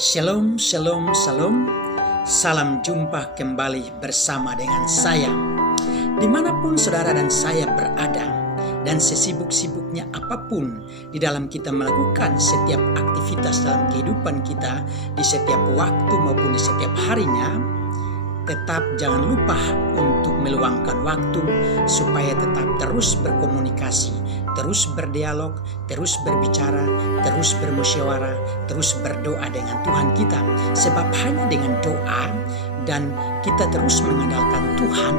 Shalom, shalom, shalom. Salam jumpa kembali bersama dengan saya. Dimanapun saudara dan saya berada, dan sesibuk-sibuknya apapun di dalam kita melakukan setiap aktivitas dalam kehidupan kita, di setiap waktu maupun di setiap harinya, tetap jangan lupa untuk meluangkan waktu supaya tetap terus berkomunikasi, terus berdialog, terus berbicara, terus bermusyawarah, terus berdoa dengan Tuhan kita. Sebab hanya dengan doa dan kita terus mengandalkan Tuhan,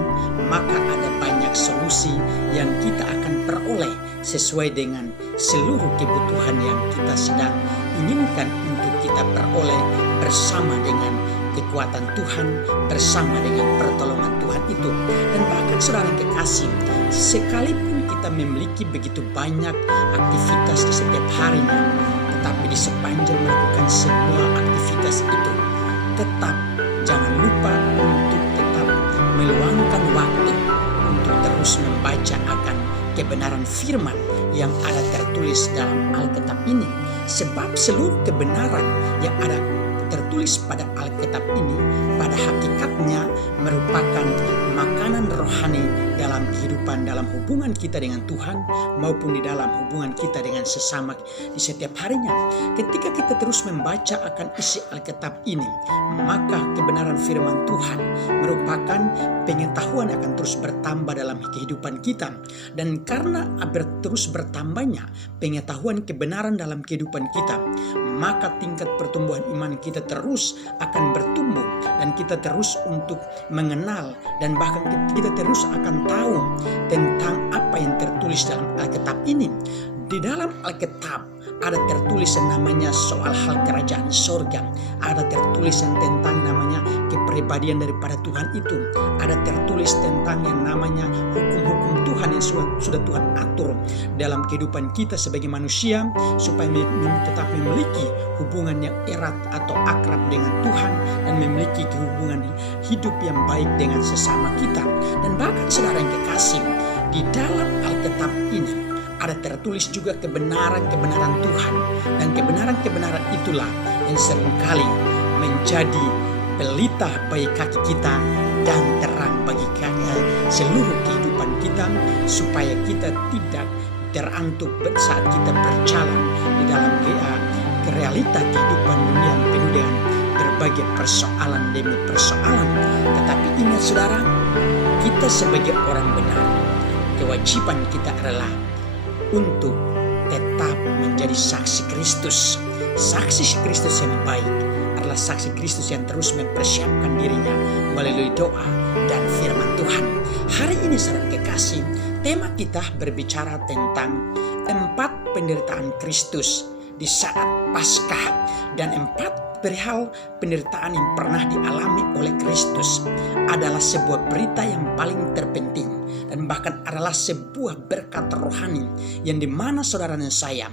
maka ada banyak solusi yang kita akan peroleh sesuai dengan seluruh kebutuhan yang kita sedang inginkan untuk kita peroleh bersama dengan kekuatan Tuhan, bersama dengan pertolongan Tuhan itu. Dan bahkan saudara yang kekasih, sekalipun kita memiliki begitu banyak aktivitas di setiap harinya, tetapi di sepanjang melakukan semua aktivitas itu, tetap jangan lupa untuk tetap meluangkan waktu untuk terus membaca akan kebenaran firman yang ada tertulis dalam Alkitab ini. Sebab seluruh kebenaran yang ada tertulis pada Alkitab ini pada hakikatnya merupakan makanan rohani dalam kehidupan, dalam hubungan kita dengan Tuhan maupun di dalam hubungan kita dengan sesama di setiap harinya. Ketika kita terus membaca akan isi Alkitab ini, maka kebenaran firman Tuhan merupakan pengetahuan akan terus bertambah dalam kehidupan kita. Dan karena terus bertambahnya pengetahuan kebenaran dalam kehidupan kita, maka tingkat pertumbuhan iman kita terus akan bertumbuh, dan kita terus untuk mengenal, dan bahkan kita terus akan tahu tentang apa yang tertulis dalam Alkitab ini. Di dalam Alkitab ada tertulis yang namanya soal hal kerajaan sorga, ada tertulis yang tentang namanya kepribadian daripada Tuhan itu, ada tertulis tentang yang namanya hukum-hukum Tuhan yang sudah Tuhan atur dalam kehidupan kita sebagai manusia, supaya tetap memiliki hubungan yang erat atau akrab dengan Tuhan, dan memiliki hubungan hidup yang baik dengan sesama kita. Dan bahkan saudara yang kekasih, di dalam Alkitab ini ada tertulis juga kebenaran-kebenaran Tuhan, dan kebenaran-kebenaran itulah yang seringkali menjadi pelita bagi kaki kita dan terang bagi seluruh kehidupan kita, supaya kita tidak terantuk saat kita berjalan di dalam realita kehidupan dunia yang penuh dengan berbagai persoalan demi persoalan. Tetapi ingat saudara, kita sebagai orang benar, kewajiban kita adalah untuk tetap menjadi saksi Kristus. Saksi Kristus yang baik adalah saksi Kristus yang terus mempersiapkan dirinya melalui doa dan firman Tuhan. Hari ini saudara kekasih, tema kita berbicara tentang 4 penderitaan Kristus di saat Paskah, dan 4 perihal penderitaan yang pernah dialami oleh Kristus adalah sebuah berita yang paling terpenting, dan bahkan adalah sebuah berkat rohani yang dimana saudara dan saya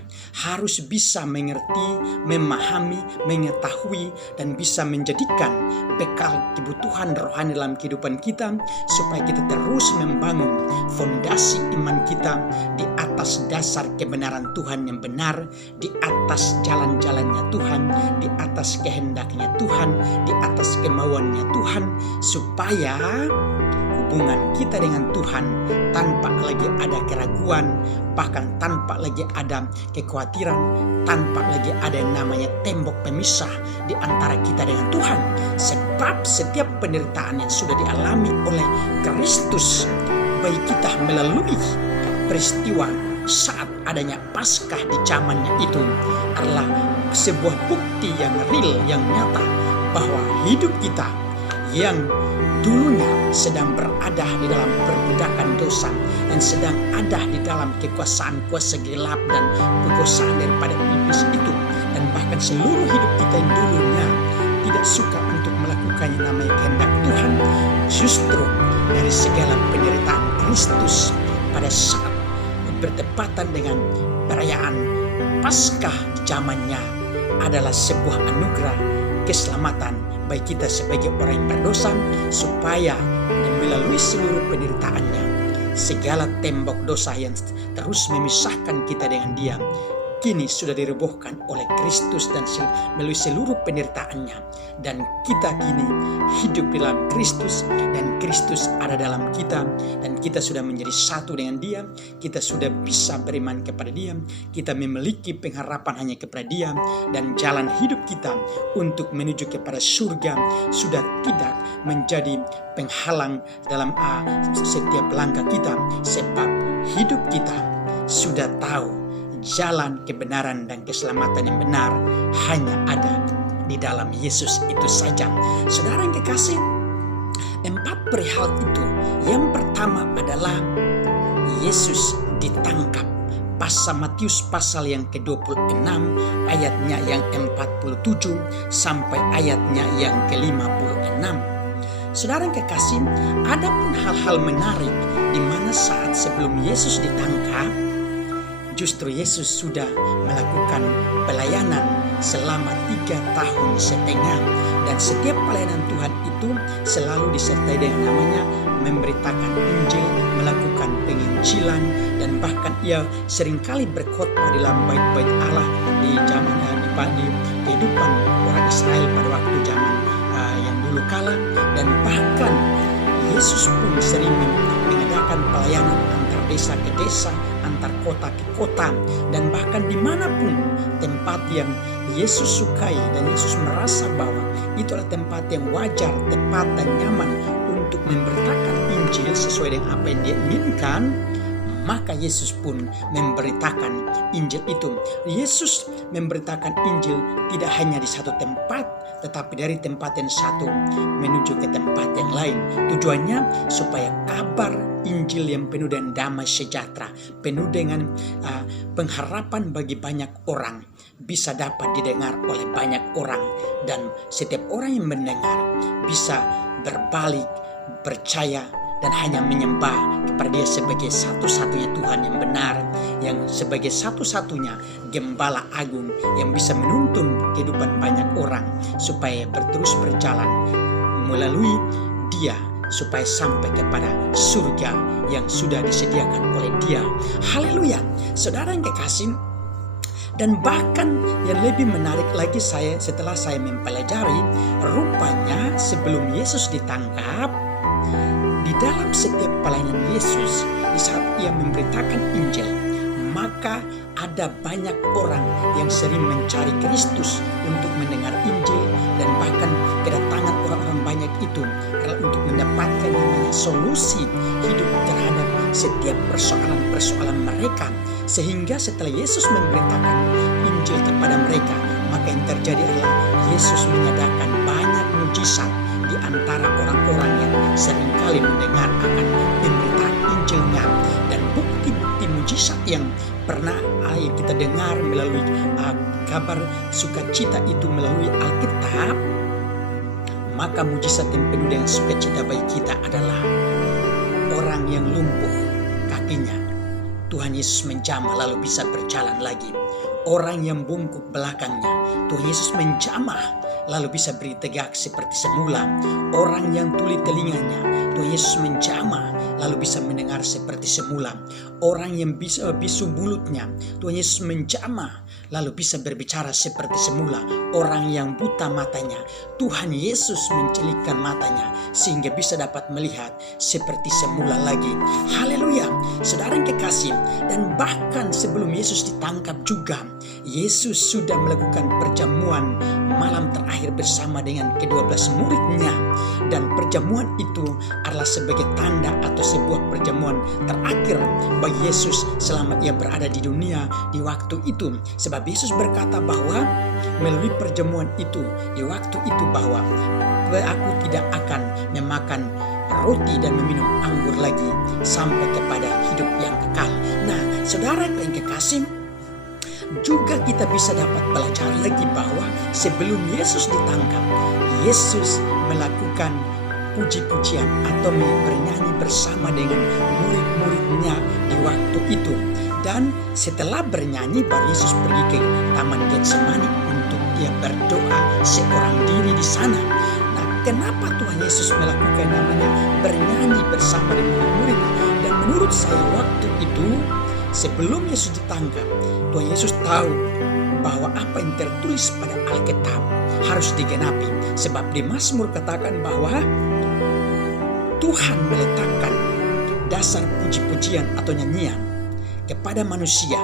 harus bisa mengerti, memahami, mengetahui, dan bisa menjadikan bekal kebutuhan rohani dalam kehidupan kita, supaya kita terus membangun fondasi iman kita di atas dasar kebenaran Tuhan yang benar, di atas jalan-jalannya Tuhan, di atas kehendaknya Tuhan, di atas kemauannya Tuhan, supaya hubungan kita dengan Tuhan tanpa lagi ada keraguan, bahkan tanpa lagi ada kekhawatiran, tanpa lagi ada yang namanya tembok pemisah di antara kita dengan Tuhan. Sebab setiap penderitaan yang sudah dialami oleh Kristus bagi kita melalui peristiwa saat adanya Paskah di zamannya itu adalah sebuah bukti yang real, yang nyata, bahwa hidup kita yang dulunya sedang berada di dalam perbudakan dosa dan sedang ada di dalam kekuasaan kuasa gelap dan kekuasaan daripada iblis itu, dan bahkan seluruh hidup kita yang dulunya tidak suka untuk melakukan yang namanya kehendak Tuhan, justru dari segala penderitaan Kristus pada saat bertepatan dengan perayaan Paskah di zamannya adalah sebuah anugerah keselamatan bagi kita sebagai orang yang berdosa, supaya melalui seluruh penderitaannya, segala tembok dosa yang terus memisahkan kita dengan Dia kini sudah dirobohkan oleh Kristus dan melalui seluruh penderitaannya. Dan kita kini hidup dalam Kristus dan Kristus ada dalam kita. Dan kita sudah menjadi satu dengan Dia. Kita sudah bisa beriman kepada Dia. Kita memiliki pengharapan hanya kepada Dia. Dan jalan hidup kita untuk menuju kepada surga sudah tidak menjadi penghalang dalam setiap langkah kita. Sebab hidup kita sudah tahu jalan kebenaran dan keselamatan yang benar hanya ada di dalam Yesus itu saja. Saudara yang kekasih, 4 perihal itu. Yang pertama adalah Yesus ditangkap. Matius pasal yang ke-26 ayatnya yang 47 sampai ayatnya yang ke-56. Saudara yang kekasih, ada pun hal-hal menarik di mana saat sebelum Yesus ditangkap, justru Yesus sudah melakukan pelayanan selama 3,5 tahun. Dan setiap pelayanan Tuhan itu selalu disertai dengan namanya memberitakan Injil, melakukan penginjilan, dan bahkan ia seringkali berkhotbah di dalam bait-bait Allah di zaman di kehidupan orang Israel pada waktu zaman yang dulu kala. Dan bahkan Yesus pun sering mengadakan pelayanan antar desa ke desa, antar kota ke kota, dan bahkan dimanapun tempat yang Yesus sukai dan Yesus merasa bahwa itu adalah tempat yang wajar, tepat dan nyaman untuk memberitakan Injil sesuai dengan apa yang Dia inginkan, maka Yesus pun memberitakan Injil itu. Yesus memberitakan Injil tidak hanya di satu tempat, tetapi dari tempat yang satu menuju ke tempat yang lain. Tujuannya supaya kabar Injil yang penuh dengan damai sejahtera, penuh dengan pengharapan bagi banyak orang, bisa dapat didengar oleh banyak orang. Dan setiap orang yang mendengar bisa berbalik, percaya, dan hanya menyembah kepada Dia sebagai satu-satunya Tuhan yang benar, yang sebagai satu-satunya Gembala Agung yang bisa menuntun kehidupan banyak orang supaya terus berjalan melalui Dia supaya sampai kepada surga yang sudah disediakan oleh Dia. Haleluya. Saudara yang kekasih, dan bahkan yang lebih menarik lagi setelah saya mempelajari, rupanya sebelum Yesus ditangkap, di dalam setiap pelayanan Yesus, di saat Ia memberitakan Injil, maka ada banyak orang yang sering mencari Kristus untuk mendengar Injil. Dan bahkan kedatangan orang-orang banyak itu adalah untuk mendapatkan namanya solusi hidup terhadap setiap persoalan-persoalan mereka. Sehingga setelah Yesus memberitakan Injil kepada mereka, maka yang terjadi adalah Yesus menyatakan banyak mujizat di antara orang-orang yang seringkali mendengar akan pemberitaan Injilnya. Dan bukti-bukti mujizat yang pernah kita dengar melalui kabar sukacita itu melalui Alkitab, maka mujizat yang penuh dengan sukacita bagi kita adalah orang yang lumpuh kakinya, Tuhan Yesus menjamah lalu bisa berjalan lagi. Orang yang bungkuk belakangnya, Tuhan Yesus menjamah lalu bisa berdiri tegak seperti semula. Orang yang tuli telinganya, Tuhan Yesus menjamah lalu bisa mendengar seperti semula. Orang yang bisu mulutnya, Tuhan Yesus menjamah lalu bisa berbicara seperti semula. Orang yang buta matanya, Tuhan Yesus mencelikkan matanya sehingga bisa dapat melihat seperti semula lagi. Haleluya. Saudara yang kekasih, dan bahkan sebelum Yesus ditangkap juga, Yesus sudah melakukan perjamuan malam terakhir bersama dengan ke-12 muridnya. Dan perjamuan itu adalah sebagai tanda atau sebuah perjamuan terakhir bagi Yesus selama Ia berada di dunia di waktu itu. Sebab Yesus berkata bahwa melalui perjamuan itu, di waktu itu, bahwa Aku tidak akan memakan roti dan meminum anggur lagi sampai kepada hidup yang kekal. Nah, saudara yang kekasih, juga kita bisa dapat belajar lagi bahwa sebelum Yesus ditangkap, Yesus melakukan puji-pujian atau bernyanyi bersama dengan murid-muridnya di waktu itu. Dan setelah bernyanyi, baru Yesus pergi ke Taman Getsemani untuk Dia berdoa seorang diri di sana. Nah, kenapa Tuhan Yesus melakukan namanya bernyanyi bersama dengan murid? Dan menurut saya waktu itu sebelum Yesus ditangkap, Tuhan Yesus tahu bahwa apa yang tertulis pada Alkitab harus digenapi. Sebab di Mazmur katakan bahwa Tuhan meletakkan dasar puji-pujian atau nyanyian kepada manusia.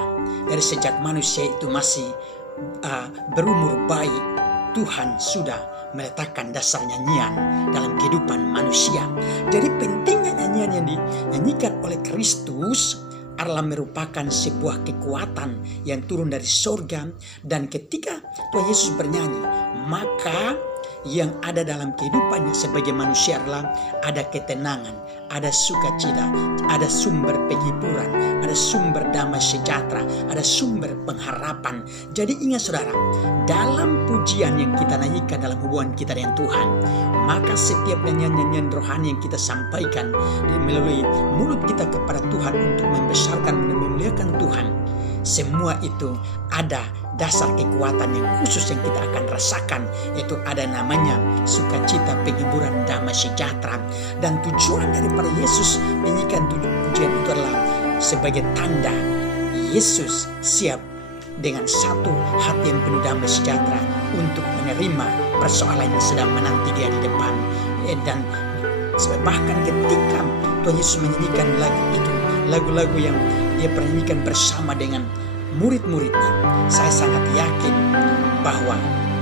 Dari sejak manusia itu masih berumur bayi, Tuhan sudah meletakkan dasar nyanyian dalam kehidupan manusia. Jadi pentingnya nyanyian yang dinyanyikan oleh Kristus adalah merupakan sebuah kekuatan yang turun dari sorga. Dan ketika Tuhan Yesus bernyanyi, maka yang ada dalam kehidupannya sebagai manusia adalah ada ketenangan, ada sukacita, ada sumber penghiburan, ada sumber damai sejahtera, ada sumber pengharapan. Jadi ingat saudara, dalam pujian yang kita nyanyikan dalam hubungan kita dengan Tuhan, maka setiap nyanyian-nyanyian rohani yang kita sampaikan melalui mulut kita kepada Tuhan untuk membesarkan dan memuliakan Tuhan, semua itu ada dasar kekuatan yang khusus yang kita akan rasakan, yaitu ada namanya sukacita, penghiburan, damai sejahtera. Dan tujuan daripada Yesus menyanyikan pujian itu adalah sebagai tanda Yesus siap dengan satu hati yang penuh damai sejahtera untuk menerima persoalan yang sedang menanti dia di depan. Dan bahkan ketika Tuhan Yesus menyanyikan lagu itu, lagu-lagu yang dia pernyanyikan bersama dengan murid-muridnya, saya sangat yakin bahwa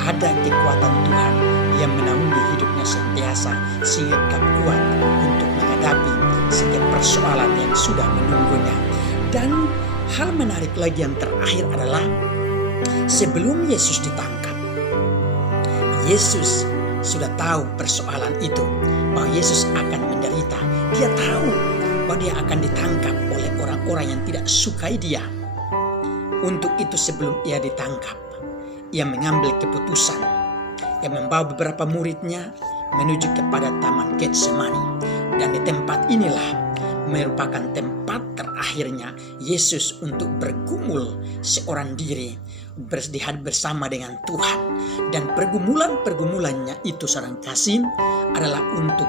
ada kekuatan Tuhan yang menaungi hidupnya sentiasa sehingga kuat untuk menghadapi setiap persoalan yang sudah menunggunya. Dan hal menarik lagi yang terakhir adalah sebelum Yesus ditangkap, Yesus sudah tahu persoalan itu, bahwa Yesus akan menderita. Dia tahu bahwa dia akan ditangkap oleh orang-orang yang tidak sukai dia. Untuk itu sebelum ia ditangkap, ia mengambil keputusan. Ia membawa beberapa muridnya menuju kepada Taman Getsemani. Dan di tempat inilah merupakan tempat terakhirnya Yesus untuk bergumul seorang diri bersama dengan Tuhan. Dan pergumulannya itu saudara kasih adalah untuk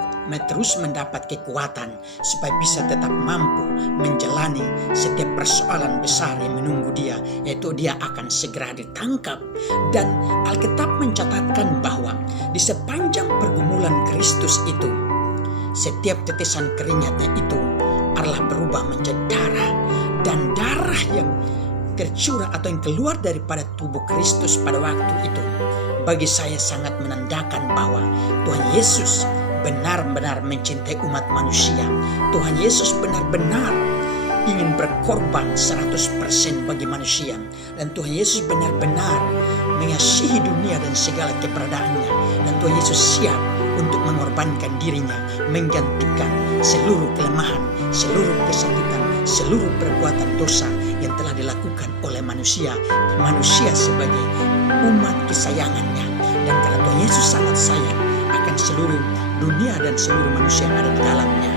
terus mendapat kekuatan supaya bisa tetap mampu menjalani setiap persoalan besar yang menunggu dia, yaitu dia akan segera ditangkap. Dan Alkitab mencatatkan bahwa di sepanjang pergumulan Kristus itu, setiap tetesan keringatnya itu adalah berubah menjadi darah. Dan darah yang tercurah atau yang keluar daripada tubuh Kristus pada waktu itu, bagi saya sangat menandakan bahwa Tuhan Yesus benar-benar mencintai umat manusia. Tuhan Yesus benar-benar ingin berkorban 100% bagi manusia. Dan Tuhan Yesus benar-benar mengasihi dunia dan segala keberadaannya. Dan Tuhan Yesus siap untuk mengorbankan dirinya, menggantikan seluruh kelemahan, seluruh kesakitan, seluruh perbuatan dosa yang telah dilakukan oleh manusia sebagai umat kesayangannya. Dan karena Tuhan Yesus sangat sayang akan seluruh dunia dan seluruh manusia yang ada di dalamnya,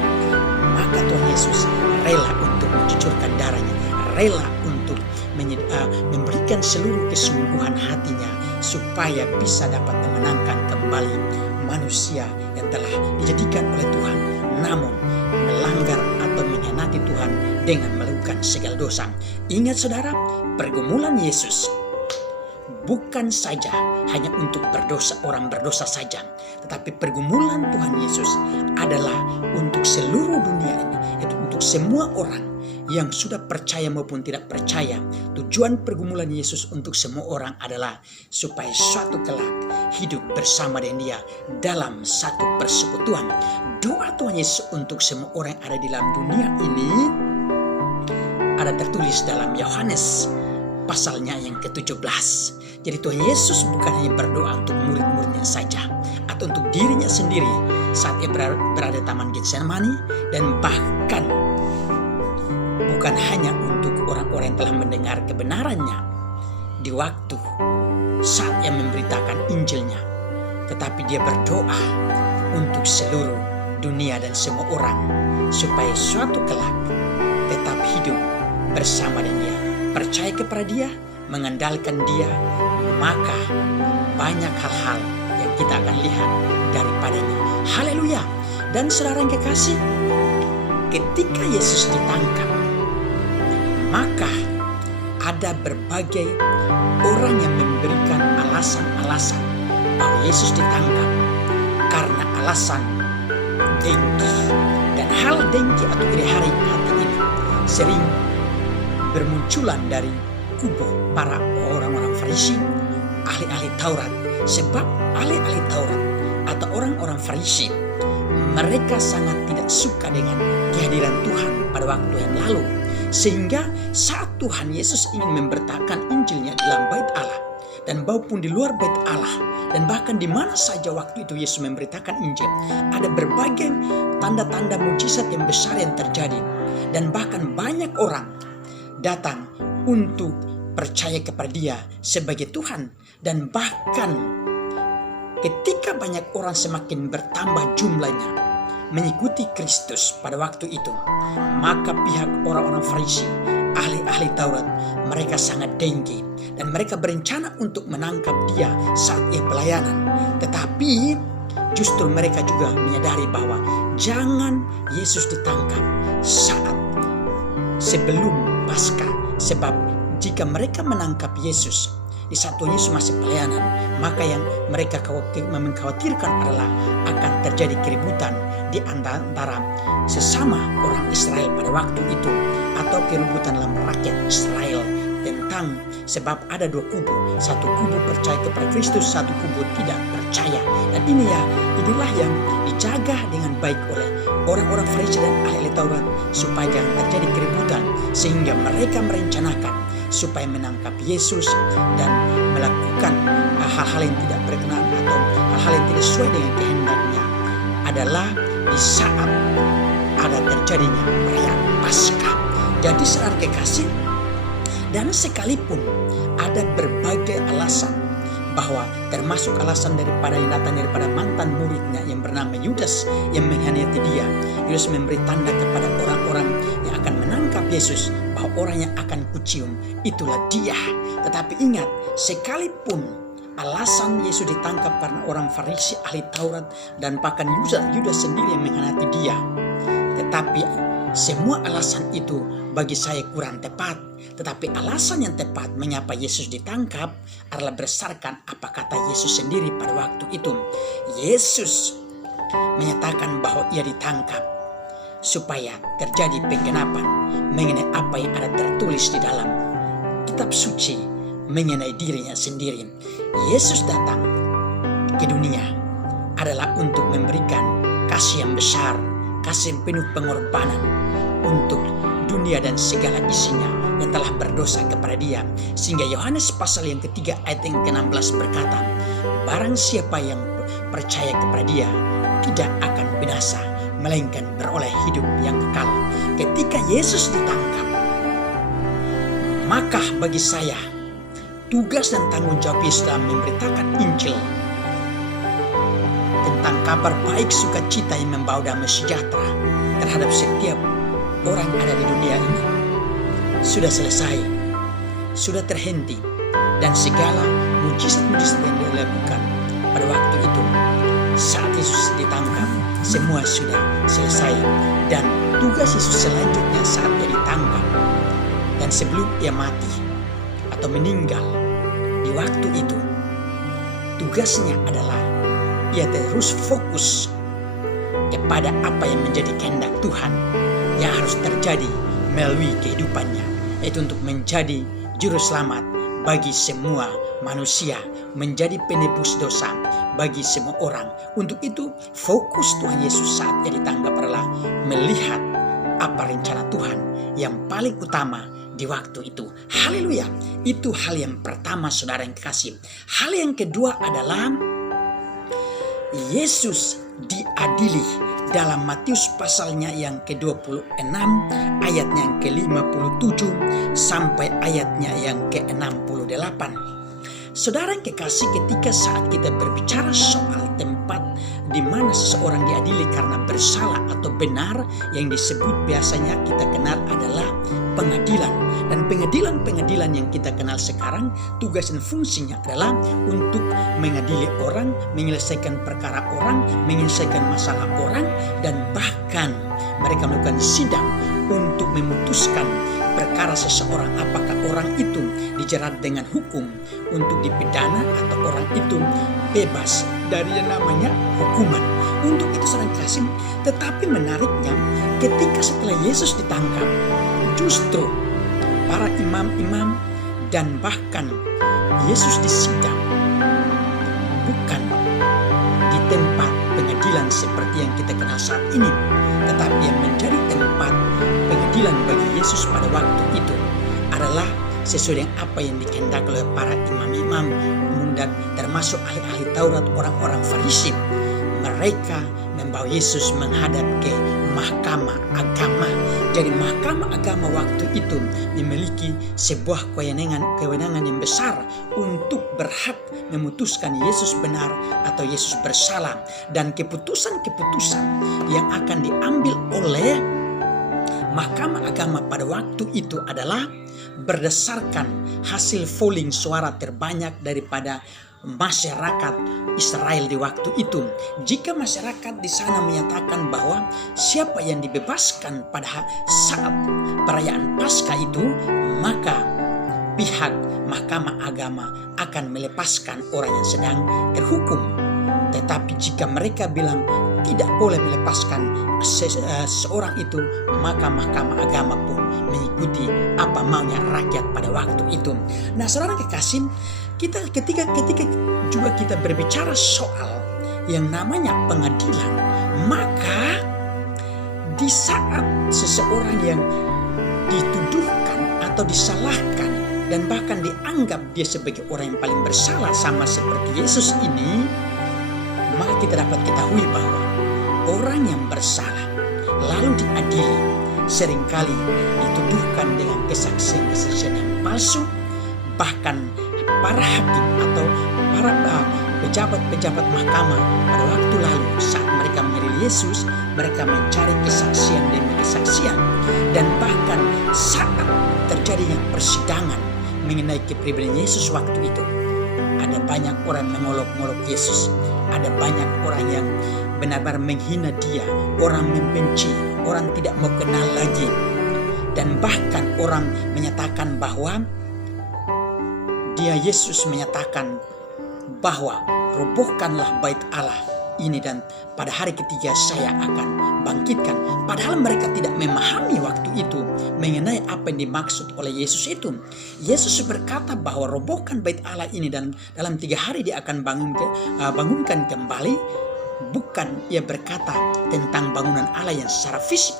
maka Tuhan Yesus rela untuk mencucurkan darahnya, rela untuk memberikan seluruh kesungguhan hatinya supaya bisa dapat memenangkan kembali manusia yang telah dijadikan oleh Tuhan, namun melanggar atau mengkhianati Tuhan dengan melakukan segala dosa. Ingat saudara, pergumulan Yesus bukan saja hanya untuk orang berdosa saja, tetapi pergumulan Tuhan Yesus adalah untuk seluruh dunia ini, yaitu untuk semua orang yang sudah percaya maupun tidak percaya. Tujuan pergumulan Yesus untuk semua orang adalah supaya suatu kelak hidup bersama dengan dia dalam satu persekutuan. Doa Tuhan Yesus untuk semua orang yang ada di dalam dunia ini ada tertulis dalam Yohanes pasalnya yang ke-17. Jadi Tuhan Yesus bukan hanya berdoa untuk murid-muridnya saja atau untuk dirinya sendiri saat ia berada di Taman Getsemani, dan bahkan bukan hanya untuk orang-orang yang telah mendengar kebenarannya di waktu saat ia memberitakan Injilnya, tetapi dia berdoa untuk seluruh dunia dan semua orang supaya suatu kelak tetap hidup bersama dengan dia, percaya kepada dia, mengandalkan dia. Maka banyak hal-hal yang kita akan lihat daripadanya. Haleluya. Dan saudara yang kekasih, ketika Yesus ditangkap, maka ada berbagai orang yang memberikan alasan-alasan bahwa Yesus ditangkap karena alasan dengki. Dan hal dengki atau iri hati ini sering bermunculan dari kubu para orang-orang Farisi, ahli-ahli Taurat. Sebab ahli-ahli Taurat atau orang-orang Farisi, mereka sangat tidak suka dengan kehadiran Tuhan pada waktu yang lalu. Sehingga saat Tuhan Yesus ingin memberitakan Injilnya dalam bait Allah dan maupun di luar bait Allah, dan bahkan di mana saja waktu itu Yesus memberitakan Injil, ada berbagai tanda-tanda mujizat yang besar yang terjadi. Dan bahkan banyak orang datang untuk percaya kepada Dia sebagai Tuhan. Dan bahkan ketika banyak orang semakin bertambah jumlahnya mengikuti Kristus pada waktu itu, maka pihak orang-orang Farisi, ahli-ahli Taurat, mereka sangat dengki dan mereka berencana untuk menangkap Dia saat Ia pelayanan. Tetapi justru mereka juga menyadari bahwa jangan Yesus ditangkap saat sebelum Paskah, sebab jika mereka menangkap Yesus di saat Tuhan Yesus masih pelayanan, maka yang mereka mengkhawatirkan adalah akan terjadi keributan di antara sesama orang Israel pada waktu itu, atau keributan dalam rakyat Israel tentang, sebab ada dua kubu, satu kubu percaya kepada Kristus, satu kubu tidak percaya. Dan inilah yang dijaga dengan baik oleh orang-orang Farisi dan ahli Taurat supaya jangan terjadi keributan, sehingga mereka merencanakan supaya menangkap Yesus dan melakukan hal-hal yang tidak berkenan atau hal-hal yang tidak sesuai dengan kehendaknya adalah di saat ada terjadinya perayaan Paskah. Jadi saudara kekasih, dan sekalipun ada berbagai alasan, bahwa termasuk alasan daripada yang datang daripada mantan muridnya yang bernama Yudas yang mengkhianati Dia. Yudas memberi tanda kepada orang-orang yang akan menangkap Yesus bahwa orang yang akan kucium itulah Dia. Tetapi ingat, sekalipun alasan Yesus ditangkap karena orang Farisi, ahli Taurat, dan bahkan Yudas sendiri yang mengkhianati Dia, tetapi semua alasan itu bagi saya kurang tepat. Tetapi alasan yang tepat mengapa Yesus ditangkap adalah berdasarkan apa kata Yesus sendiri pada waktu itu. Yesus menyatakan bahwa Ia ditangkap supaya terjadi penggenapan mengenai apa yang ada tertulis di dalam kitab suci mengenai dirinya sendiri. Yesus datang ke dunia adalah untuk memberikan kasih yang besar, kasih yang penuh pengorbanan untuk dunia dan segala isinya yang telah berdosa kepada Dia. Sehingga Yohanes pasal yang ketiga ayat yang ke-16 berkata, barang siapa yang percaya kepada Dia tidak akan binasa, melainkan beroleh hidup yang kekal. Ketika Yesus ditangkap, maka bagi saya tugas dan tanggung jawab Yesus dalam memberitakan Injil tentang kabar baik sukacita yang membawa damai sejahtera terhadap setiap orang ada di dunia ini sudah selesai, sudah terhenti, dan segala mujizat-mujizat yang dilakukan pada waktu itu saat Yesus ditangkap semua sudah selesai. Dan tugas Yesus selanjutnya saat Ia ditangkap dan sebelum Ia mati atau meninggal di waktu itu, tugasnya adalah Ia terus fokus kepada apa yang menjadi kehendak Tuhan yang harus terjadi melalui kehidupannya, yaitu untuk menjadi juru selamat bagi semua manusia, menjadi penebus dosa bagi semua orang. Untuk itu fokus Tuhan Yesus saat Ia ditangkap adalah melihat apa rencana Tuhan yang paling utama di waktu itu. Haleluya. Itu hal yang pertama, saudara yang kekasih. Hal yang kedua adalah Yesus diadili dalam Matius pasalnya yang ke-26 ayatnya yang ke-57 sampai ayatnya yang ke-68. Saudara yang kekasih, ketika saat kita berbicara soal tempat di mana seseorang diadili karena bersalah atau benar, yang disebut biasanya kita kenal adalah pengadilan. Dan pengadilan yang kita kenal sekarang, tugas dan fungsinya adalah untuk mengadili orang, menyelesaikan perkara orang, menyelesaikan masalah orang, dan bahkan mereka melakukan sidang untuk memutuskan perkara seseorang, apakah orang itu dijerat dengan hukum untuk dipidana atau orang itu bebas dari yang namanya hukuman. Untuk itu saudara kasih, tetapi menariknya ketika setelah Yesus ditangkap, justru para imam-imam dan bahkan Yesus disidang bukan di tempat pengadilan seperti yang kita kenal saat ini, tetapi yang menjadi tempat pengadilan bagi Yesus pada waktu itu adalah sesuai dengan apa yang dikehendaki oleh para imam-imam dan termasuk ahli-ahli Taurat, orang-orang Farisi. Mereka membawa Yesus menghadap ke mahkamah agama. Jadi mahkamah agama waktu itu memiliki sebuah kewenangan yang besar untuk berhak memutuskan Yesus benar atau Yesus bersalah. Dan keputusan-keputusan yang akan diambil oleh mahkamah agama pada waktu itu adalah berdasarkan hasil polling suara terbanyak daripada masyarakat Israel di waktu itu. Jika masyarakat di sana menyatakan bahwa siapa yang dibebaskan pada saat perayaan Paskah itu, maka pihak mahkamah agama akan melepaskan orang yang sedang terhukum. Tetapi jika mereka bilang tidak boleh melepaskan seorang itu, maka mahkamah agama pun mengikuti apa maunya rakyat pada waktu itu. Nah, saudara kekasih, ketika juga kita berbicara soal yang namanya pengadilan, maka di saat seseorang yang dituduhkan atau disalahkan dan bahkan dianggap dia sebagai orang yang paling bersalah sama seperti Yesus ini, maka kita dapat ketahui bahwa orang yang bersalah lalu diadili seringkali dituduhkan dengan kesaksian yang palsu. Bahkan para hakim atau para pejabat-pejabat mahkamah pada waktu lalu saat mereka mengadili Yesus, mereka mencari kesaksian demi kesaksian. Dan bahkan saat terjadinya persidangan mengenai kepribadian Yesus waktu itu, ada banyak orang mengolok-olok Yesus. Ada banyak orang yang benar-benar menghina dia, orang membenci, orang tidak mau kenal lagi. Dan bahkan orang menyatakan bahwa Yesus menyatakan bahwa robohkanlah bait Allah ini dan pada hari ketiga saya akan bangkitkan. Padahal mereka tidak memahami waktu itu mengenai apa yang dimaksud oleh Yesus itu. Yesus berkata bahwa robohkan bait Allah ini dan dalam 3 hari dia akan bangunkan kembali. Bukan ia berkata tentang bangunan Allah yang secara fisik,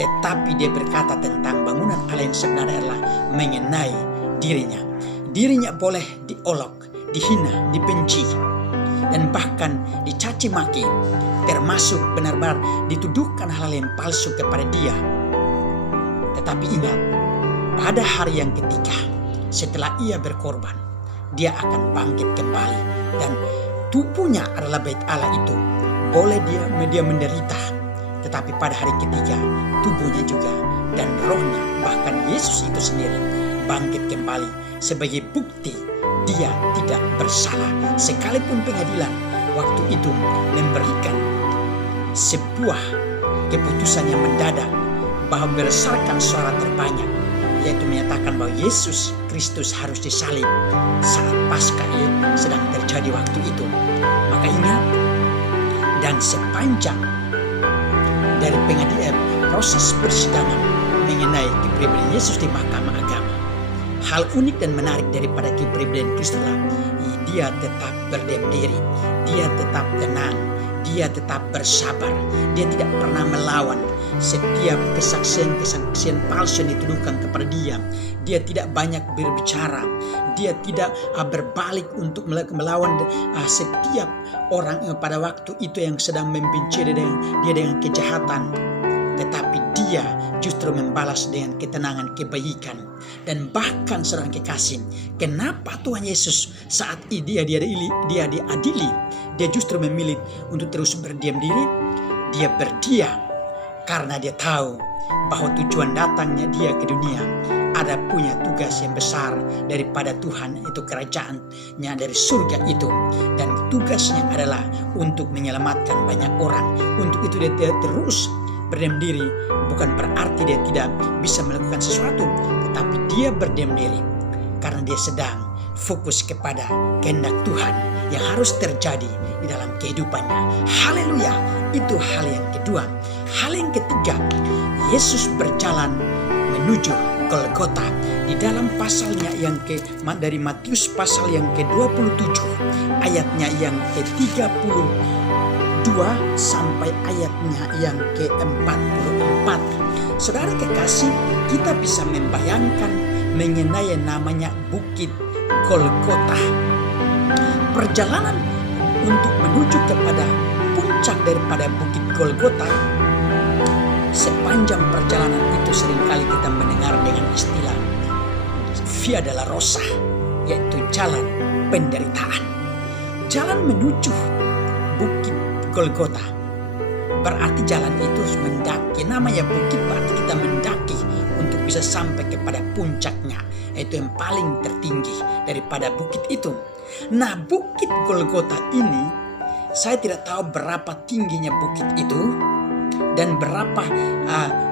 tetapi dia berkata tentang bangunan Allah yang sebenarnya adalah mengenai dirinya. Dirinya boleh diolok, dihina, dibenci, dan bahkan dicaci maki, termasuk benar-benar dituduhkan hal yang palsu kepada dia. Tetapi ingat, pada hari yang ketiga setelah ia berkorban, dia akan bangkit kembali dan tubuhnya adalah bait Allah itu. Boleh dia menderita, tetapi pada hari ketiga tubuhnya juga dan rohnya, bahkan Yesus itu sendiri bangkit kembali sebagai bukti dia tidak bersalah. Sekalipun pengadilan waktu itu memberikan sebuah keputusan yang mendadak bahwa berdasarkan suara terbanyak, yaitu menyatakan bahwa Yesus Kristus harus disalib saat Paskah sedang terjadi waktu itu. Maka ingat, dan sepanjang dari pengadilan proses persidangan mengenai kepribadian Yesus di mahkamah agama, hal unik dan menarik daripada kepribadian Kristus adalah dia tetap berdiam diri, dia tetap tenang, dia tetap bersabar, dia tidak pernah melawan setiap kesaksian palsu yang dituduhkan kepada dia. Dia tidak banyak berbicara, dia tidak berbalik untuk melawan setiap orang pada waktu itu yang sedang membenci dia dengan kejahatan. Tetapi dia justru membalas dengan ketenangan, kebaikan. Dan bahkan seorang kekasih, kenapa Tuhan Yesus saat dia diadili, dia justru memilih untuk terus berdiam diri? Dia berdiam karena dia tahu bahwa tujuan datangnya dia ke dunia ada punya tugas yang besar daripada Tuhan, itu kerajaannya dari surga itu. Dan tugasnya adalah untuk menyelamatkan banyak orang. Untuk itu dia terus berdiam diri bukan berarti dia tidak bisa melakukan sesuatu, tetapi dia berdiam diri karena dia sedang fokus kepada kehendak Tuhan yang harus terjadi di dalam kehidupannya. Haleluya, itu hal yang kedua. Hal yang ketiga, Yesus berjalan menuju Golgota. Di dalam pasalnya yang dari Matius pasal yang ke-27 ayatnya yang ke-32 sampai ayatnya yang ke-44. Saudara kekasih, kita bisa membayangkan mengenai namanya Bukit Golgota. Perjalanan untuk menuju kepada puncak daripada Bukit Golgota, sepanjang perjalanan itu seringkali kita mendengar dengan istilah Via Dolorosa, yaitu jalan penderitaan. Jalan menuju Bukit Golgota berarti jalan itu mendaki. Namanya bukit berarti kita mendaki untuk bisa sampai kepada puncaknya, yaitu yang paling tertinggi daripada bukit itu. Nah, Bukit Golgota ini, saya tidak tahu berapa tingginya bukit itu dan berapa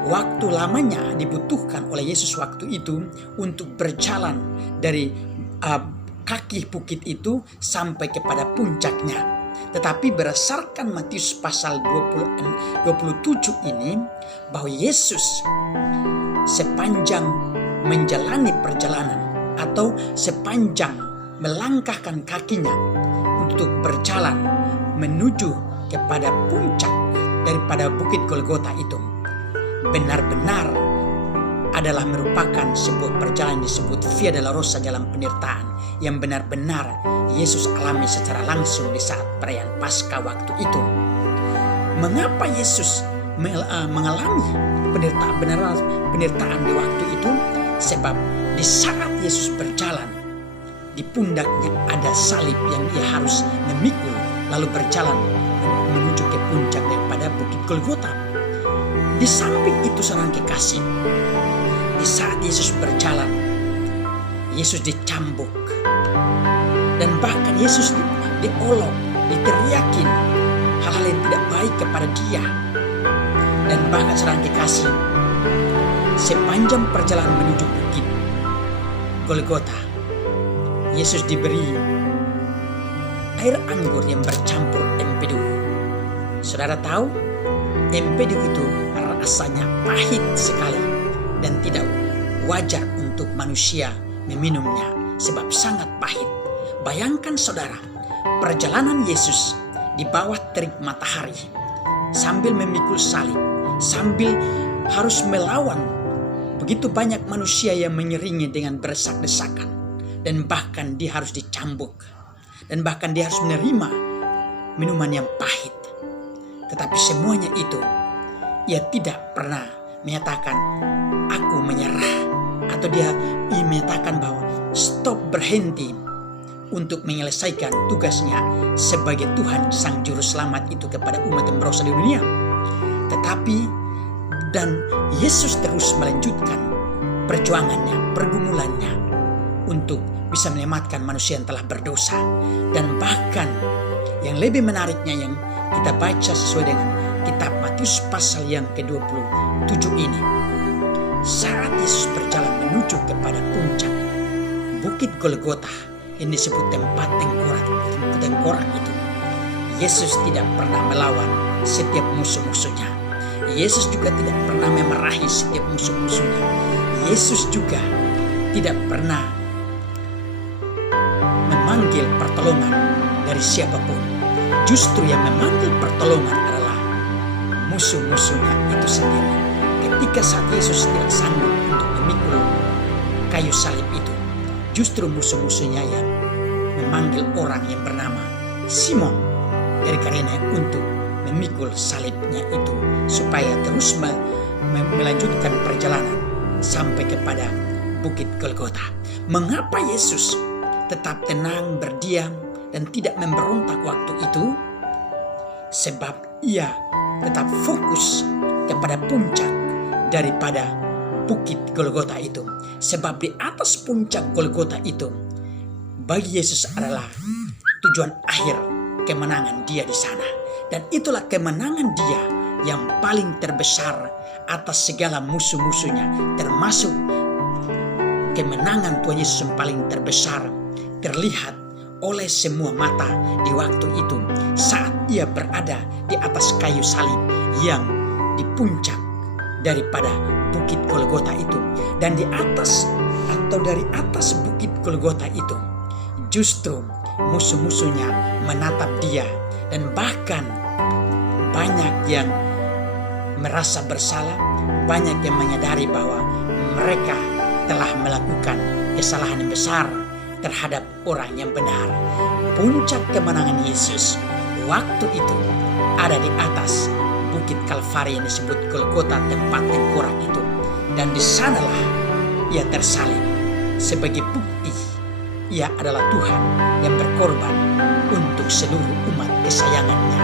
waktu lamanya dibutuhkan oleh Yesus waktu itu untuk berjalan dari kaki bukit itu sampai kepada puncaknya. Tetapi berdasarkan Matius pasal 27 ini, bahwa Yesus sepanjang menjalani perjalanan atau sepanjang melangkahkan kakinya untuk berjalan menuju kepada puncak daripada Bukit Golgota itu, benar-benar adalah merupakan sebuah perjalanan disebut Via Dolorosa, jalan penderitaan, yang benar-benar Yesus alami secara langsung di saat perayaan Paskah waktu itu. Mengapa Yesus mengalami penderitaan di waktu itu? Sebab di saat Yesus berjalan, di pundaknya ada salib yang dia harus memikul lalu berjalan menuju ke puncak daripada Bukit Golgota. Di samping itu, saudara kekasih, di saat Yesus berjalan, Yesus dicambuk dan bahkan Yesus diolok, diteriakin hal-hal yang tidak baik kepada dia. Dan bahkan saudara kekasih, sepanjang perjalanan menuju Bukit Golgota, Yesus diberi air anggur yang bercampur empedu. Saudara tahu, empedu itu rasanya pahit sekali dan tidak wajar untuk manusia meminumnya sebab sangat pahit. Bayangkan saudara, perjalanan Yesus di bawah terik matahari sambil memikul salib, sambil harus melawan begitu banyak manusia yang mengiringi dengan berdesak-desakan, dan bahkan dia harus dicambuk, dan bahkan dia harus menerima minuman yang pahit. Tetapi semuanya itu, ia tidak pernah menyatakan aku menyerah, atau dia menyatakan bahwa stop, berhenti untuk menyelesaikan tugasnya sebagai Tuhan Sang Juru Selamat itu kepada umat yang berdosa di dunia. Tetapi dan Yesus terus melanjutkan perjuangannya, pergumulannya untuk bisa menyelamatkan manusia yang telah berdosa. Dan bahkan yang lebih menariknya yang kita baca sesuai dengan kitab Matius pasal yang ke-27 ini, saat Yesus berjalan menuju kepada puncak Bukit Golgota yang disebut tempat tengkorak itu, Yesus tidak pernah melawan setiap musuh-musuhnya. Yesus juga tidak pernah memarahi setiap musuh-musuhnya. Yesus juga tidak pernah memanggil pertolongan dari siapapun. Justru yang memanggil pertolongan adalah musuh-musuhnya itu sendiri. Ketika saat Yesus tidak sanggup untuk memikul kayu salib itu, justru musuh-musuhnya yang memanggil orang yang bernama Simon dari Kirene untuk memikul salibnya itu, supaya terus melanjutkan perjalanan sampai kepada Bukit Golgota. Mengapa Yesus tetap tenang, berdiam, dan tidak memberontak waktu itu? Sebab ia tetap fokus kepada puncak daripada Bukit Golgota itu. Sebab di atas puncak Golgota itu, bagi Yesus adalah tujuan akhir kemenangan dia di sana. Dan itulah kemenangan dia yang paling terbesar atas segala musuh-musuhnya, termasuk kemenangan Tuhan Yesus yang paling terbesar terlihat oleh semua mata di waktu itu saat ia berada di atas kayu salib yang di puncak daripada bukit Golgota itu. Dan di atas atau dari atas bukit Golgota itu justru musuh-musuhnya menatap dia, dan bahkan banyak yang merasa bersalah, banyak yang menyadari bahwa mereka telah melakukan kesalahan yang besar terhadap orang yang benar. Puncak kemenangan Yesus waktu itu ada di atas bukit Kalvari yang disebut Golgota, tempat tengkorak itu. Dan di sanalah ia tersalib sebagai bukti ia adalah Tuhan yang berkorban untuk seluruh umat kesayangannya,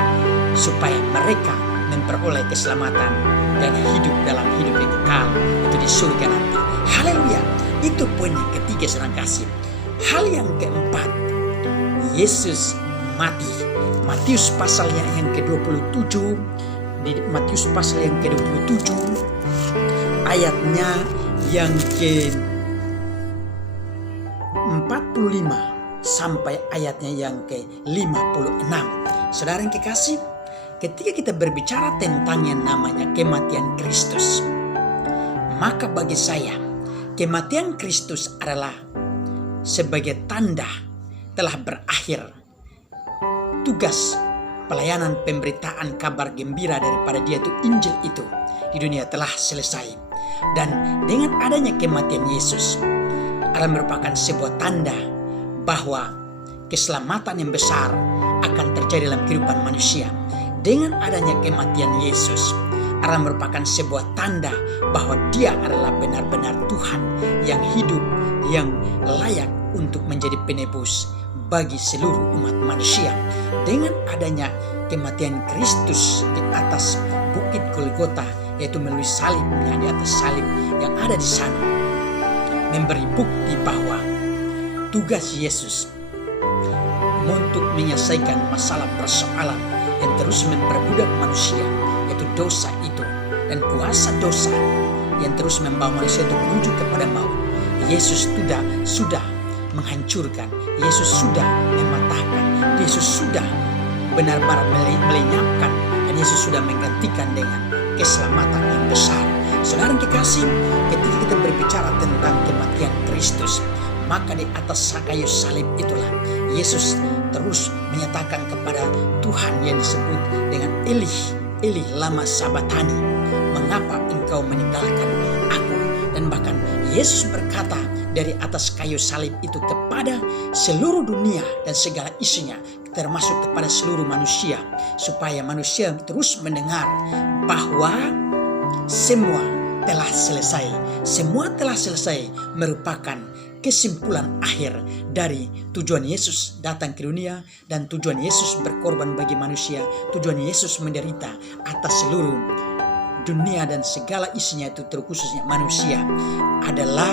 supaya mereka memperoleh keselamatan dan hidup dalam hidup yang kekal, itu di surga nanti. Haleluya. Itu poin yang ketiga, saudara kasih. Hal yang keempat, Yesus mati. Matius pasal yang ke-27, di Matius pasal yang ke-27 ayatnya yang ke-45 sampai ayatnya yang ke-56. Saudara yang kekasih, ketika kita berbicara tentang yang namanya kematian Kristus, maka bagi saya kematian Kristus adalah sebagai tanda telah berakhir tugas pelayanan pemberitaan kabar gembira daripada dia itu Injil itu di dunia telah selesai. Dan dengan adanya kematian Yesus adalah merupakan sebuah tanda bahwa keselamatan yang besar akan terjadi dalam kehidupan manusia. Dengan adanya kematian Yesus adalah merupakan sebuah tanda bahwa dia adalah benar-benar Tuhan yang hidup, yang layak untuk menjadi penebus bagi seluruh umat manusia. Dengan adanya kematian Kristus di atas bukit Golgota, yaitu melalui salibnya di atas salib yang ada di sana, memberi bukti bahwa tugas Yesus untuk menyelesaikan masalah persoalan yang terus memperbudak manusia, yaitu dosa itu dan kuasa dosa yang terus membawa manusia untuk menuju kepada maut. Yesus sudah menghancurkan, Yesus sudah mematahkan, Yesus sudah benar-benar melenyapkan, dan Yesus sudah menggantikan dengan keselamatan yang besar. Saudara yang kekasih, ketika kita berbicara tentang kematian Kristus, maka di atas kayu salib itulah Yesus terus menyatakan kepada Tuhan yang disebut dengan Eli, Eli lama sabatani, mengapa engkau meninggalkan aku? Dan bahkan Yesus berkata dari atas kayu salib itu kepada seluruh dunia dan segala isinya, termasuk kepada seluruh manusia, supaya manusia terus mendengar bahwa semua telah selesai. Semua telah selesai merupakan kesimpulan akhir dari tujuan Yesus datang ke dunia dan tujuan Yesus berkorban bagi manusia, tujuan Yesus menderita atas seluruh dunia dan segala isinya, itu terkhususnya manusia, adalah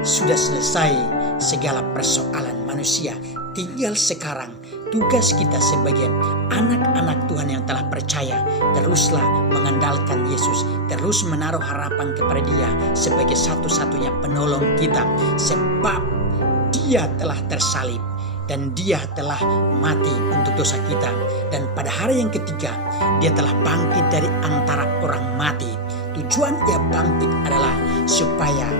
sudah selesai segala persoalan manusia. Tinggal sekarang tugas kita sebagai anak-anak Tuhan yang telah percaya, teruslah mengandalkan Yesus, terus menaruh harapan kepada Dia sebagai satu-satunya penolong kita, sebab Dia telah tersalib dan Dia telah mati untuk dosa kita, dan pada hari yang ketiga Dia telah bangkit dari antara orang mati. Tujuan Dia bangkit adalah supaya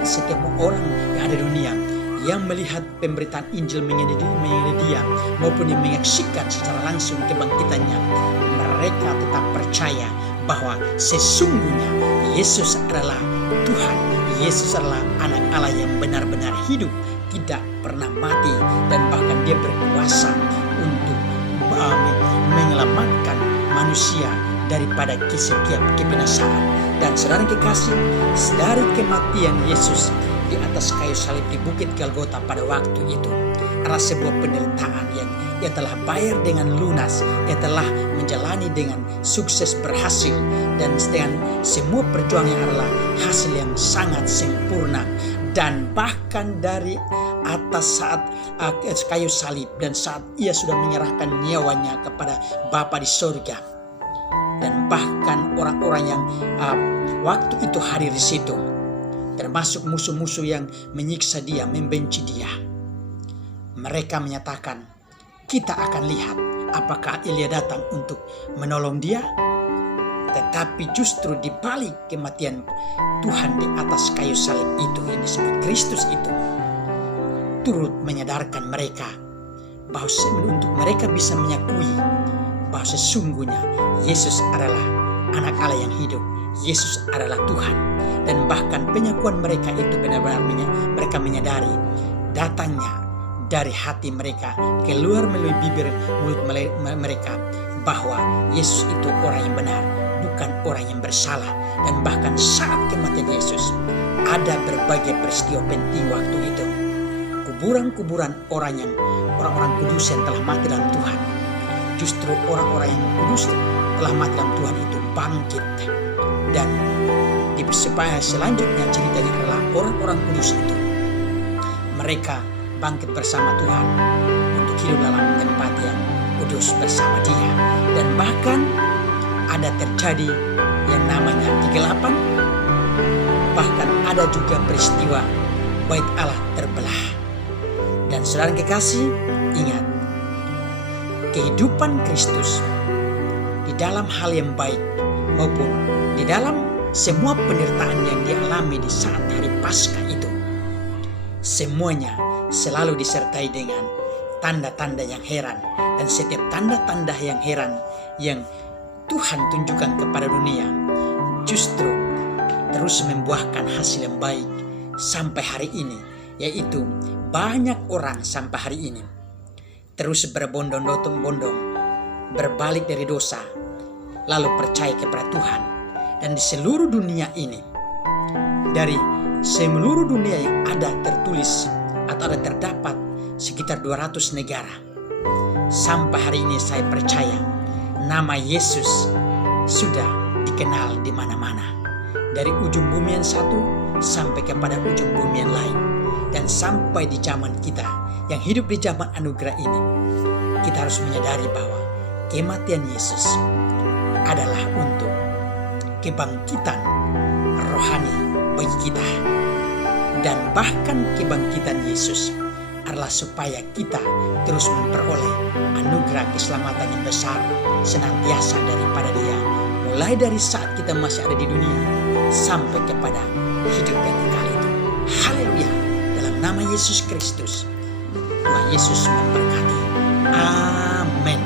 setiap orang yang ada di dunia yang melihat pemberitaan Injil mengenai Dia maupun yang menyaksikan secara langsung kebangkitannya, mereka tetap percaya bahwa sesungguhnya Yesus adalah Tuhan, Yesus adalah anak Allah yang benar-benar hidup, tidak pernah mati, dan bahkan Dia berkuasa untuk menyelamatkan manusia daripada setiap kebinasaan. Dan saudara kekasih, dari kematian Yesus di atas kayu salib di bukit Golgota pada waktu itu adalah sebuah penderitaan yang Dia telah bayar dengan lunas, Dia telah menjalani dengan sukses, berhasil, dan dengan semua perjuangan adalah hasil yang sangat sempurna. Dan bahkan dari atas saat kayu salib dan saat Ia sudah menyerahkan nyawanya kepada Bapa di surga, dan bahkan orang-orang yang waktu itu hadir di situ, termasuk musuh-musuh yang menyiksa dia, membenci dia. Mereka menyatakan, kita akan lihat apakah Elia datang untuk menolong dia. Tetapi justru di balik kematian Tuhan di atas kayu salib itu, yang disebut Kristus itu, turut menyadarkan mereka bahwa untuk mereka bisa menyakui bahwa sesungguhnya Yesus adalah anak Allah yang hidup, Yesus adalah Tuhan. Dan bahkan penyakuan mereka itu benar-benar mereka menyadari datangnya dari hati mereka, keluar melalui bibir mulut mereka, bahwa Yesus itu orang yang benar, bukan orang yang bersalah. Dan bahkan saat kematian Yesus, ada berbagai peristiwa penting waktu itu. Kuburan-kuburan orang-orang kudus yang telah mati dalam Tuhan, justru orang-orang yang kudus telah mati dalam Tuhan itu bangkit. Dan di selanjutnya ceritanya adalah orang-orang kudus itu, mereka bangkit bersama Tuhan untuk hidup dalam tempat yang kudus bersama Dia. Dan bahkan ada terjadi yang namanya kegelapan. Bahkan ada juga peristiwa bait Allah terbelah. Dan saudara kekasih, ingat, kehidupan Kristus di dalam hal yang baik maupun di dalam semua penderitaan yang dialami di saat hari Paskah itu, semuanya selalu disertai dengan tanda-tanda yang heran. Dan setiap tanda-tanda yang heran yang Tuhan tunjukkan kepada dunia justru terus membuahkan hasil yang baik sampai hari ini, yaitu banyak orang sampai hari ini terus berbondong-bondong berbalik dari dosa lalu percaya kepada Tuhan. Dan di seluruh dunia ini, dari seluruh dunia yang ada tertulis atau ada terdapat sekitar 200 negara, sampai hari ini saya percaya nama Yesus sudah dikenal di mana-mana, dari ujung bumi yang satu sampai kepada ujung bumi yang lain. Dan sampai di zaman kita yang hidup di zaman anugerah ini, kita harus menyadari bahwa kematian Yesus adalah untuk kebangkitan rohani bagi kita. Dan bahkan kebangkitan Yesus adalah supaya kita terus memperoleh anugerah keselamatan yang besar senantiasa daripada Dia, mulai dari saat kita masih ada di dunia sampai kepada hidup yang kekal itu. Haleluya. Dalam nama Yesus Kristus, Tuhan Yesus memberkati. Amin.